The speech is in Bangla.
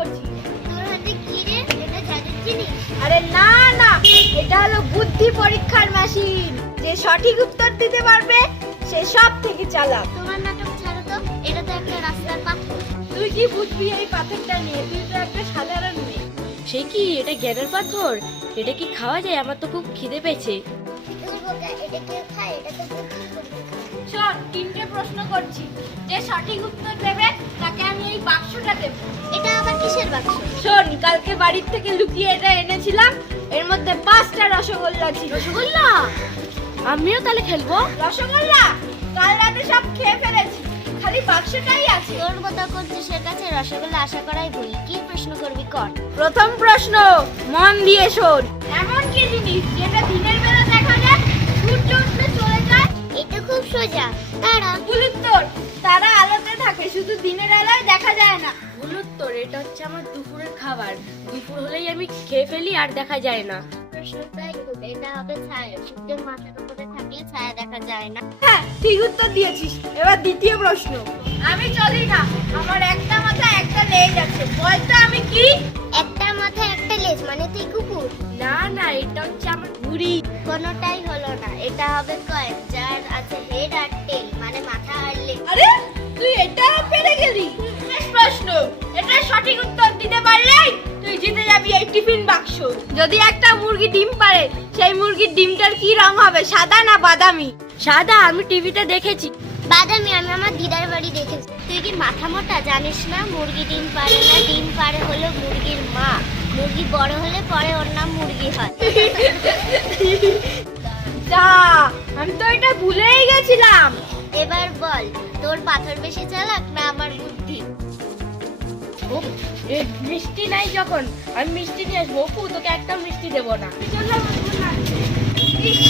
করছি। তোর হাতে কি রে? এটা জাদুর জিনিস? আরে না না, এটা হলো বুদ্ধি পরীক্ষার মেশিন। যে সঠিক উত্তর দিতে পারবে সে সব থেকে চালাক। তোমার নাটক ছাড়ো তো, এটা তো একটা রাস্তার পাথর। তুই কি বুঝবি এই পাথরটা নিয়ে? তুই তো একটা সাধারণ মেয়ে। সে কি, এটা জ্ঞানের পাথর? এটা কি খাওয়া যায়? আমার তো খুব খিদে পেয়েছে। তোর বোকা, এটা কেউ খায়? এটা তো বুদ্ধি পরীক্ষা। শোন, তিনটে প্রশ্ন করছি, যে সঠিক উত্তর দেবে তাকে আমি এই বাক্সটা দেব। এটা আবার কিসের বাক্স? শোন, কালকে বাড়ির থেকে লুকিয়ে এটা এনেছিলাম। এর মধ্যে 5টা রসগোল্লা ছিল। রসগোল্লা? আমিও তাহলে খেলবো। রসগোল্লা কাল রাতে সব খেয়ে ফেলেছি, খালি বাক্সটাই আছে। তোর মতো করছিসের কাছে রসগোল্লা আশা করাই ভুল। কি প্রশ্ন করবি কর। প্রথম প্রশ্ন, মন দিয়ে শোন। এমন কি জিনিস যেটা দিনের বেলা দেখা যায়, সূর্য উঠলে চলে যায়? এটা খুব সোজা। তারা। ভুল উত্তর। তারা আলোতে থাকে, শুধু দিনের আলোয় দেখা যায় না। ভুল উত্তর। এটা হচ্ছে আমার দুপুরের খাবার। দুপুর হলেই আমি খেয়ে ফেলি আর দেখা যায় না। প্রশ্নটাই ভুল। এটা হবে ছায়া। সূর্যের মাথার উপরে থাকলে ছায়া দেখা যায় না। হ্যাঁ, ঠিক উত্তর দিয়েছিস। এবার দ্বিতীয় প্রশ্ন। আমি চলি না, আমার একটা মাথা একটা লেজ আছে, বলতো আমি কি? একটা মাথা একটা লেজ, মানে তুই কুকুর? না না, এটা হচ্ছে আমার ঘুড়ি। কোনোটাই হলো না। এটা হবে কয়েন, যার আছে হেড আর টেল, মানে মাথা আর লেজ। আরে তুই এটা পেরে গেলি। শেষ প্রশ্ন, এটা সঠিক উত্তর দিতে পারলেই তুই জিতে যাবি এই টিফিন বাক্স। যদি একটা মুরগি ডিম পারে, সেই মুরগির ডিমটার কি রং হবে, সাদা না বাদামি? সাদা, আমি টিভিতে দেখেছি। বাদামি, আমি আমার দিদার বাড়ি দেখেছি। তুই কি মাথা মোটা? জানিস না মুরগি ডিম পারে না, ডিম পারে হলো মুরগির মা। মুরগি বড় হলে পরে ওর নাম মুরগি হয়। যা, আমি তো এটা ভুলেই গেছিলাম। এবার বল, তোর পাথর বেশি চালাক না আমার বুদ্ধি? এ, মিষ্টি নাই যখন, আমি মিষ্টি নিয়ে আসবো। অপু, তোকে একটা মিষ্টি দেবো না। চলো, ইস,